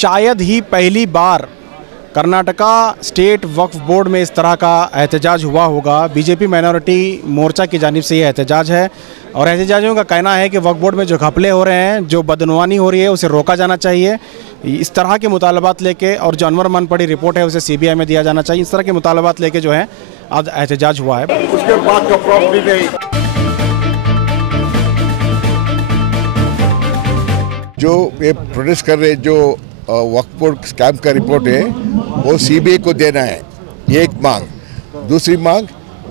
शायद ही पहली बार कर्नाटका स्टेट वक्फ बोर्ड में इस तरह का एहतजाज हुआ होगा। बीजेपी माइनॉरिटी मोर्चा की जानिब से ये एहतजाज है और एहतजाजियों का कहना है कि वक्फ बोर्ड में जो घपले हो रहे हैं, जो बदनवानी हो रही है, उसे रोका जाना चाहिए। इस तरह के मुतालबात लेके और जो अनवर मनपड़ी रिपोर्ट है उसे CBI में दिया जाना चाहिए। इस तरह के मुतालबात लेके जो है आज एहतजाज हुआ है। उसके बाद का प्रॉपर्टी नहीं। जो ये प्रोड्यूस कर रहे जो वक्फ बोर्ड स्कैम का रिपोर्ट है वो CBI को देना है, ये एक मांग। दूसरी मांग,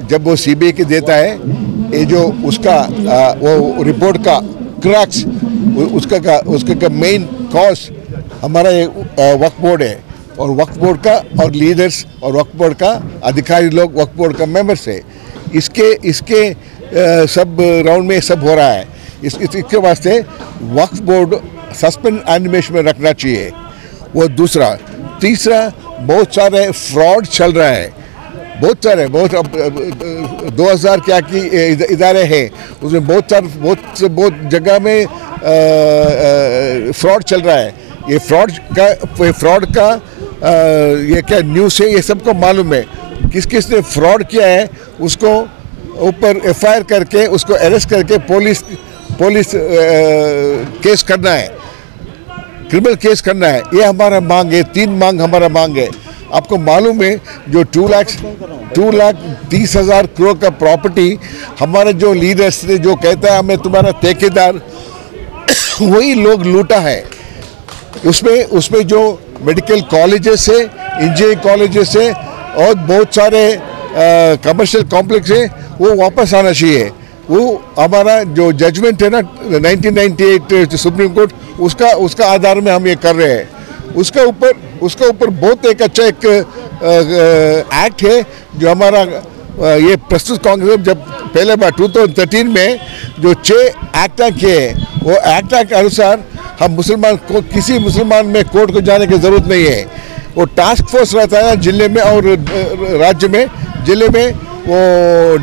जब वो CBI को देता है, ये जो उसका वो रिपोर्ट का क्रक्स, उसका मेन कॉज हमारा ये वक्फ बोर्ड है और वक्फ बोर्ड का और लीडर्स और वक्फ बोर्ड का अधिकारी लोग वक्फ बोर्ड का मेंबर्स है। इसके सब राउंड में सब हो रहा है। इसके वास्ते वक्फ बोर्ड सस्पेंड एनिमेशन में रखना चाहिए। वो दूसरा। तीसरा, बहुत सारे फ्रॉड चल रहा है, बहुत 2000 क्या की इदारे हैं, उसमें बहुत जगह में फ्रॉड चल रहा है। ये फ्रॉड का ये क्या न्यूज़ है, ये सबको मालूम है। किस ने फ्रॉड किया है उसको ऊपर FIR करके उसको अरेस्ट करके पुलिस केस करना है, क्रिमिनल केस करना है। ये हमारा मांग है। 3 मांग हमारा मांग है। आपको मालूम है जो 2,30,000 करोड़ का प्रॉपर्टी हमारे जो लीडर्स ने जो कहता है हमें तुम्हारा ठेकेदार वही लोग लूटा है। उसमें जो मेडिकल कॉलेजेस है, इंजीनियरिंग कॉलेजेस है और बहुत सारे कमर्शियल कॉम्प्लेक्स है, वो वापस आना चाहिए। वो हमारा जो जजमेंट है ना 1998 सुप्रीम कोर्ट, उसका आधार में हम ये कर रहे हैं। उसका ऊपर बहुत एक अच्छा एक एक्ट है जो हमारा ये प्रस्तुत कांग्रेस जब पहले बार 2013 में जो 6 एक्ट किए हैं, वो एक्ट के अनुसार हम किसी मुसलमान में कोर्ट को जाने की ज़रूरत नहीं है। वो टास्क फोर्स रहता है जिले में और राज्य में। जिले में वो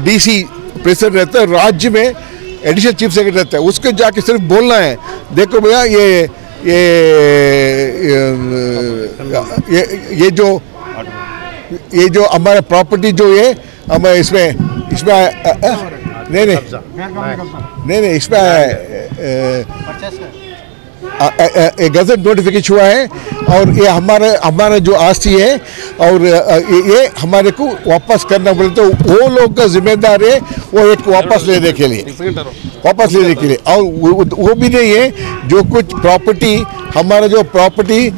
DC प्रेसिडेंट रहता है, राज्य में एडिशनल चीफ सेक्रेटरी रहता है। उसको जाके सिर्फ बोलना है, देखो भैया ये जो हमारा प्रॉपर्टी जो है हमें इसमें नहीं इसमें गजट नोटिफिकेशन हुआ है और ये हमारा जो आस्ती है और ये हमारे को वापस करना बोले तो वो लोग का जिम्मेदार है वो एक वापस लेने के लिए और वो भी नहीं है। जो कुछ प्रॉपर्टी हमारा जो प्रॉपर्टी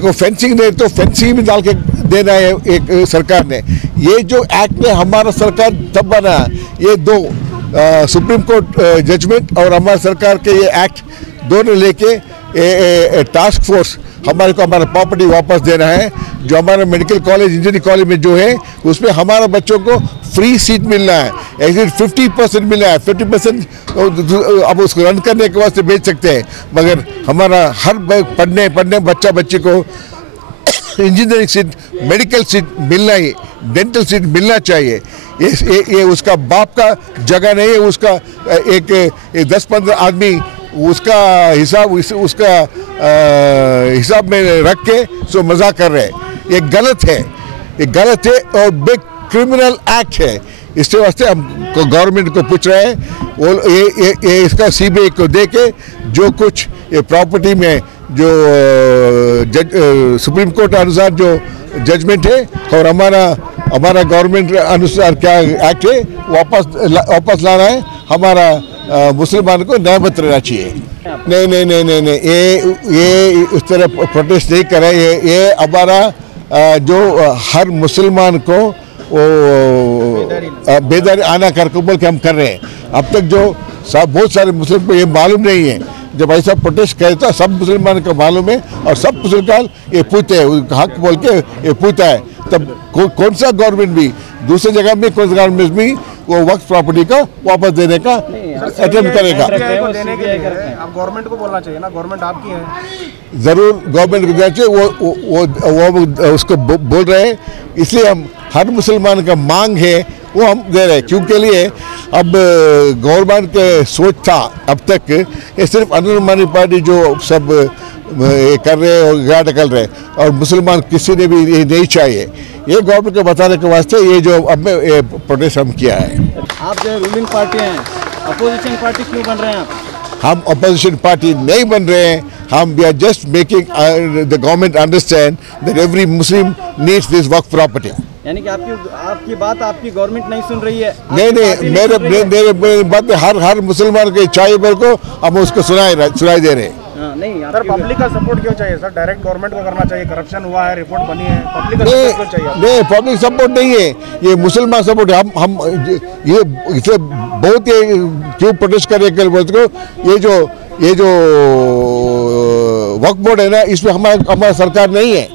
को फेंसिंग नहीं तो फेंसिंग में डाल के देना है एक सरकार ने। ये जो एक्ट है हमारा सरकार तब बना, ये 2 सुप्रीम कोर्ट जजमेंट और हमारा सरकार के ये एक्ट दोनों लेके टास्क फोर्स हमारे को हमारा प्रॉपर्टी वापस देना है। जो हमारा मेडिकल कॉलेज, इंजीनियरिंग कॉलेज में जो है उसमें हमारा बच्चों को फ्री सीट मिलना है। एक्चुअली 50% मिला है, 50% अब उसको रन करने के वास्ते बेच सकते हैं, मगर हमारा हर पढ़ने बच्ची को इंजीनियरिंग सीट, मेडिकल सीट मिलना ही, डेंटल सीट मिलना चाहिए। ये उसका बाप का जगह नहीं है। उसका एक 10-15 आदमी उसका हिसाब में रख के सो मजाक कर रहे हैं। ये गलत है और बिग क्रिमिनल एक्ट है। इसके वास्ते हम गवर्नमेंट को पूछ रहे हैं वो ये इसका CBI को दे के जो कुछ ये प्रॉपर्टी में जो सुप्रीम कोर्ट अनुसार जो जजमेंट है और हमारा गवर्नमेंट अनुसार क्या एक्ट है वापस लाना है। हमारा मुसलमान को न्यायबद्ध रहना चाहिए। नहीं, ये उस तरह प्रोटेस्ट नहीं कर रहे। ये हमारा जो हर मुसलमान को वो बेदारी आना कर बोल के हम कर रहे हैं। अब तक जो बहुत सारे मुस्लिम को ये मालूम नहीं है। जब ऐसा प्रोटेस्ट करता सब मुसलमान को मालूम है और सब मुसलमान ये पूछते हैं, हक बोल के ये पूछता है। तब कौन सा गवर्नमेंट भी दूसरी जगह में कौन सा गवर्नमेंट भी वो वक्त प्रॉपर्टी का वापस देने का अटेम्प्ट करेगा। अब गवर्नमेंट को बोलना चाहिए ना, गवर्नमेंट आपकी है। जरूर गवर्नमेंट को देना चाहिए। वो उसको बोल रहे हैं, इसलिए हम हर मुसलमान का मांग है वो हम दे रहे हैं। क्योंकि लिए अब गवर्नमेंट के सोच था अब तक ये सिर्फ अनुमानी पार्टी जो सब कर रहे और गाड़ निकल रहे, और मुसलमान किसी ने भी ये नहीं चाहिए। ये गवर्नमेंट को बताने के वास्ते ये जो अब में प्रोटेस्ट हम किया है। आप जो रूलिंग पार्टी हैं, अपोजिशन पार्टी क्यों बन रहे हैं आप? हम अपोजिशन पार्टी नहीं बन रहे हैं, हम we are just making the government understand that every Muslim needs this वक्फ प्रॉपर्टी। यानी कि आपकी बात आपकी गवर्नमेंट नहीं सुन रही है? नहीं, मेरे बात हर मुसलमान के चाहिए मेरे को, हम उसको सुनाई दे रहे हैं। नहीं सर, पब्लिक का सपोर्ट क्यों चाहिए सर? डायरेक्ट गवर्नमेंट को करना चाहिए, करप्शन हुआ है, रिपोर्ट बनी है, पब्लिक का सपोर्ट क्यों चाहिए? नहीं, पब्लिक सपोर्ट नहीं है, ये मुसलमान सपोर्ट है। हम ये इसे बहुत ही क्यों प्रोटेस्ट कर रहे बोलते को, ये जो वक्फ बोर्ड है ना, इसमें हमारा सरकार नहीं है,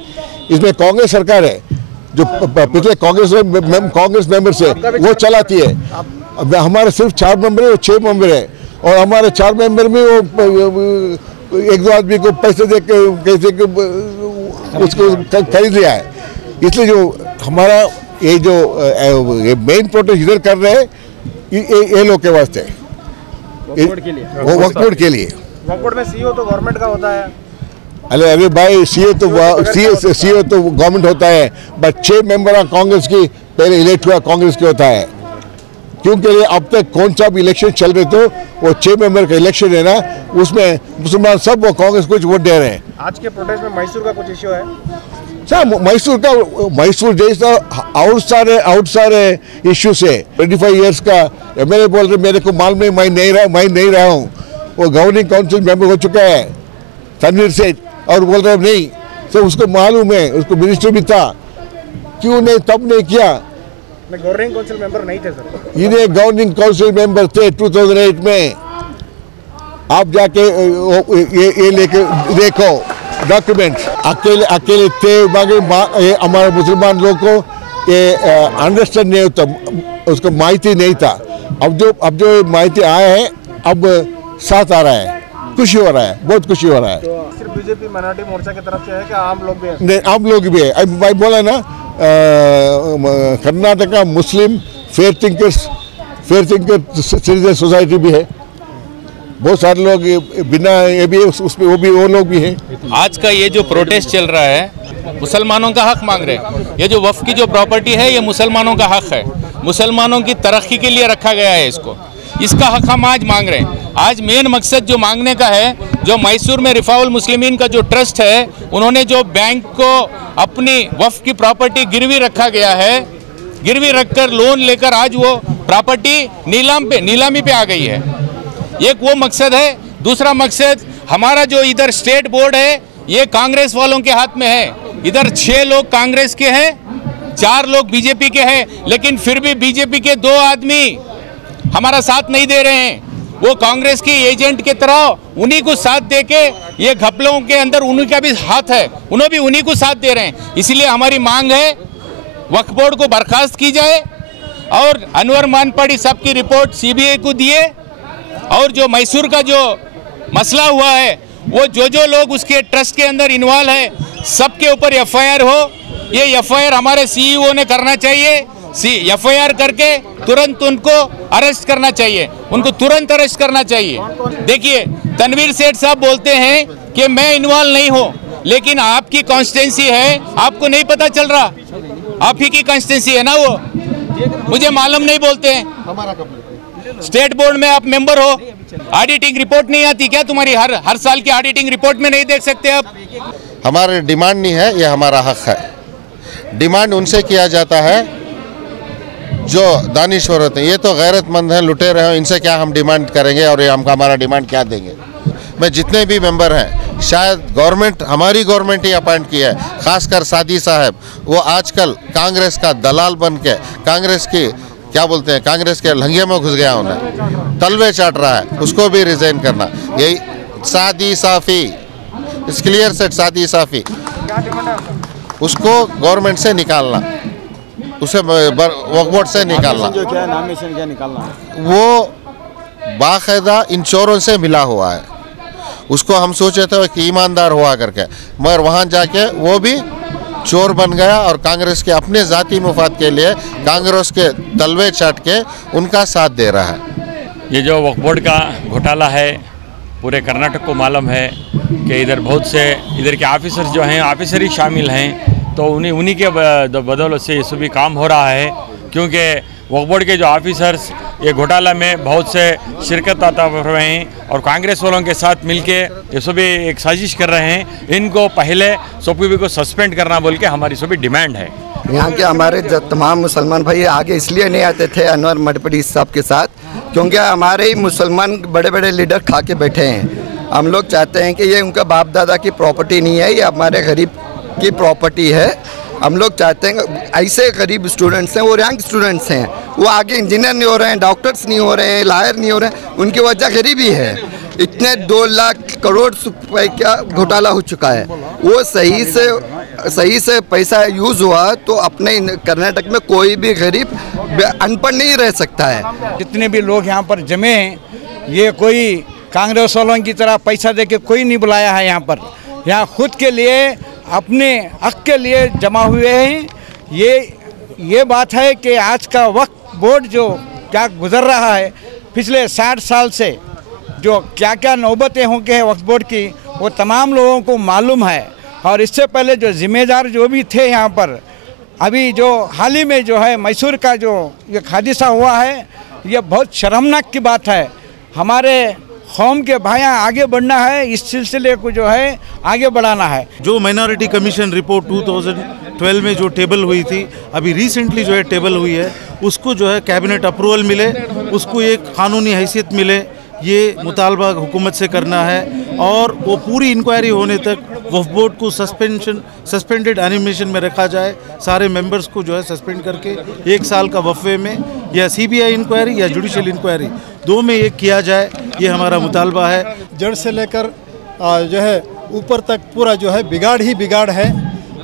इसमें कांग्रेस सरकार है, जो पिछले कांग्रेस मेंबर से वो चलाती है। हमारे सिर्फ 4 मेंबर है, 6 मेंबर है, और हमारे 4 मेंबर में वो एक दो आदमी को पैसे दे के कैसे उसको खरीद लिया है। इसलिए जो हमारा ये मेन प्रोटेस्ट इधर कर रहे हैं, ये लोग के वास्ते, वो वक्फ बोर्ड के लिए। वक्फ बोर्ड में सीईओ तो गवर्नमेंट का होता है। अरे भाई, सीईओ तो गवर्नमेंट होता है, बट 6 मेंबर कांग्रेस की पहले इलेक्ट हुआ कांग्रेस के होता है, क्योंकि अब तक कौन सा भी इलेक्शन चल रहे तो वो 6 मेंबर का इलेक्शन है ना, उसमें मुसलमान सब वो कांग्रेस को वोट दे रहे हैं। आज के प्रोटेस्ट में मैसूर का कुछ इश्यू है सर? मैसूर जैसा आउट सारे इश्यूज है। 25 ईयर्स का एमएलए बोल रहे मेरे को मालूम नहीं, मैं नहीं रहा हूँ। वो गवर्निंग काउंसिल मेंबर हो चुका है तनवीर सेठ, और बोल रहे नहीं सर, उसको मालूम है, उसको मिनिस्टर भी था, क्यों नहीं तब नहीं किया? गवर्निंग काउंसिल मेंबर नहीं थे सर। ये गवर्निंग काउंसिल मेंबर थे 2008 में। आप जाके ये लेके देखो डॉक्यूमेंट, अकेले थे। हमारे मुसलमान लोग को ये अंडरस्टैंड नहीं होता, उसको माहिती नहीं था। अब जो माहिती आया है, अब साथ आ रहा है, खुशी हो रहा है, बहुत खुशी हो रहा है। तो सिर्फ बीजेपी माइनॉरिटी मोर्चा की तरफ से है कि आम लोग भी हैं? नहीं, आम लोग भी है। भाई बोला ना, कर्नाटका मुस्लिम फेयर थिंकर सिटीजन सोसाइटी भी है, बहुत सारे लोग बिना ये भी उसमें वो लोग भी हैं। आज का ये जो प्रोटेस्ट चल रहा है, मुसलमानों का हक मांग रहे हैं। ये जो वक्फ की जो प्रॉपर्टी है, ये मुसलमानों का हक है, मुसलमानों की तरक्की के लिए रखा गया है इसका हक हम आज मांग रहे हैं। आज मेन मकसद जो मांगने का है, जो मैसूर में रिफाउल मुस्लिमीन का जो ट्रस्ट है, उन्होंने जो बैंक को अपनी वक्फ की प्रॉपर्टी गिरवी रखा गया है, गिरवी रखकर लोन लेकर आज वो प्रॉपर्टी नीलामी पे आ गई है। एक वो मकसद है। दूसरा मकसद, हमारा जो इधर स्टेट बोर्ड है, ये कांग्रेस वालों के हाथ में है। इधर 6 लोग कांग्रेस के हैं, 4 लोग बीजेपी के हैं, लेकिन फिर भी बीजेपी के 2 आदमी हमारा साथ नहीं दे रहे हैं। वो कांग्रेस के एजेंट के तरह उन्हीं को साथ देके, ये घपलों के अंदर उन्हीं का भी हाथ है, उन्होंने भी उन्हीं को साथ दे रहे हैं। इसलिए हमारी मांग है वक्फ बोर्ड को बर्खास्त की जाए और अनवर मानपाड़ी साहब की रिपोर्ट सीबीआई को दिए, और जो मैसूर का जो मसला हुआ है, वो जो लोग उसके ट्रस्ट के अंदर इन्वॉल्व है, सबके ऊपर एफआईआर हो। ये एफआईआर हमारे सीईओ ने करना चाहिए। एफआईआर करके तुरंत उनको अरेस्ट करना चाहिए, उनको तुरंत अरेस्ट करना चाहिए। देखिए, तनवीर सेठ साहब बोलते हैं कि मैं इन्वॉल्व नहीं हूँ, लेकिन आपकी कॉन्स्टिट्यूंसी है, आपको नहीं पता चल रहा? आप ही की कॉन्स्टिट्यूंसी है ना वो, मुझे मालूम नहीं बोलते हैं। स्टेट बोर्ड में आप मेंबर हो, ऑडिटिंग रिपोर्ट नहीं आती क्या तुम्हारी? हर साल की ऑडिटिंग रिपोर्ट में नहीं देख सकते आप? हमारा डिमांड नहीं है, ये हमारा हक है। डिमांड उनसे किया जाता है जो दानिश्वर होते हैं। ये तो गैरतमंद हैं, लुटेरे हैं, इनसे क्या हम डिमांड करेंगे और ये हम हमारा डिमांड क्या देंगे? मैं जितने भी मेंबर हैं, शायद गवर्नमेंट, हमारी गवर्नमेंट ही अपॉइंट किया है, खासकर सादी साहब, वो आजकल कांग्रेस का दलाल बन के कांग्रेस की क्या बोलते हैं, कांग्रेस के लंघे में घुस गया, उन्हें तलवे चाट रहा है, उसको भी रिजाइन करना। यही सादी साफ़ी, इस क्लियर सेट सादी साफ़ी, उसको गवर्नमेंट से निकालना, उसे वक्फ बोर्ड से निकालना। जो क्या नॉमिनेशन क्या निकालना, वो बाकायदा इंश्योरेंस से मिला हुआ है। उसको हम सोचे थे कि ईमानदार हुआ करके, मगर वहाँ जाके वो भी चोर बन गया और कांग्रेस के अपने ज़ाती मुफाद के लिए कांग्रेस के तलवे चाट के उनका साथ दे रहा है। ये जो वक्फ बोर्ड का घोटाला है, पूरे कर्नाटक को मालूम है। कि इधर बहुत से इधर के ऑफिसर्स जो हैं ऑफिसर ही शामिल हैं, तो उन्हीं के बदौलत से ये सभी काम हो रहा है। क्योंकि वक्फ बोर्ड के जो ऑफिसर्स ये घोटाला में बहुत से शिरकत आता कर रहे हैं और कांग्रेस वालों के साथ मिलके ये सभी एक साजिश कर रहे हैं। इनको पहले सबकी को सस्पेंड करना बोल के हमारी सभी डिमांड है। यहाँ के हमारे तमाम मुसलमान भाई आगे इसलिए नहीं आते थे अनवर मडपड़ी साहब के साथ, क्योंकि हमारे ही मुसलमान बड़े बड़े लीडर खा के बैठे हैं। हम लोग चाहते हैं कि ये उनका बाप दादा की प्रॉपर्टी नहीं है, ये हमारे गरीब की प्रॉपर्टी है। हम लोग चाहते हैं ऐसे गरीब स्टूडेंट्स हैं, वो रैंक स्टूडेंट्स हैं, वो आगे इंजीनियर नहीं हो रहे हैं, डॉक्टर्स नहीं हो रहे हैं, लॉयर नहीं हो रहे हैं, उनकी वजह गरीबी है। इतने 2 लाख करोड़ रुपए का घोटाला हो चुका है, वो सही से पैसा यूज़ हुआ तो अपने कर्नाटक में कोई भी गरीब अनपढ़ नहीं रह सकता है। जितने भी लोग यहाँ पर जमे हैं, ये कोई कांग्रेस वालों की तरह पैसा देके कोई नहीं बुलाया है। यहाँ खुद के लिए अपने हक के लिए जमा हुए हैं। ये बात है कि आज का वक्फ बोर्ड जो क्या गुजर रहा है पिछले 60 साल से, जो क्या क्या नौबतें हो गए हैं वक्फ बोर्ड की, वो तमाम लोगों को मालूम है। और इससे पहले जो जिम्मेदार जो भी थे यहाँ पर, अभी जो हाल ही में जो है मैसूर का जो ये हादसा हुआ है, ये बहुत शर्मनाक की बात है। हमारे कौम के भाइयाँ आगे बढ़ना है, इस सिलसिले को जो है आगे बढ़ाना है। जो माइनॉरिटी कमीशन रिपोर्ट 2012 में जो टेबल हुई थी, अभी रिसेंटली जो है टेबल हुई है, उसको जो है कैबिनेट अप्रूवल मिले, उसको एक कानूनी हैसियत मिले, ये मुतालबा हुकूमत से करना है। और वो पूरी इंक्वायरी होने तक वक्फ बोर्ड को सस्पेंडेड एनिमेशन में रखा जाए, सारे मेंबर्स को जो है सस्पेंड करके 1 साल का वक्फे में या सीबीआई इंक्वायरी या जुडिशल इंक्वायरी 2 में एक किया जाए, ये हमारा मुतालबा है। जड़ से लेकर जो है ऊपर तक पूरा जो है बिगाड़ ही बिगाड़ है।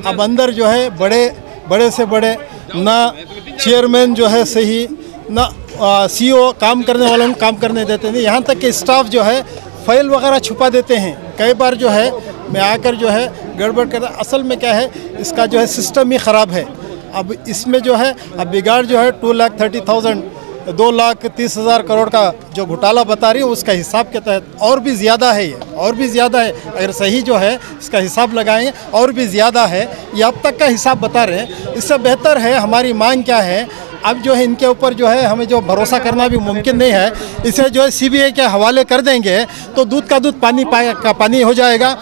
अब अंदर जो है बड़े से बड़े ना चेयरमैन जो है सही, ना सीईओ काम करने वालों को काम करने देते नहीं, यहाँ तक कि स्टाफ जो है फाइल वगैरह छुपा देते हैं। कई बार जो है मैं आकर जो है गड़बड़ करता। असल में क्या है, इसका जो है सिस्टम ही ख़राब है। अब इसमें जो है अब बिगाड़ जो है 2,30,000 2,30,000 करोड़ का जो घोटाला बता रही है, उसका हिसाब के तहत और भी ज़्यादा है, ये और भी ज़्यादा है। अगर सही जो है इसका हिसाब लगाएंगे और भी ज़्यादा है। ये अब तक का हिसाब बता रहे हैं। इससे बेहतर है, हमारी मांग क्या है, अब जो है इनके ऊपर जो है हमें जो भरोसा करना भी मुमकिन नहीं है। इसे जो है सीबीआई के हवाले कर देंगे तो दूध का दूध पानी का पानी हो जाएगा।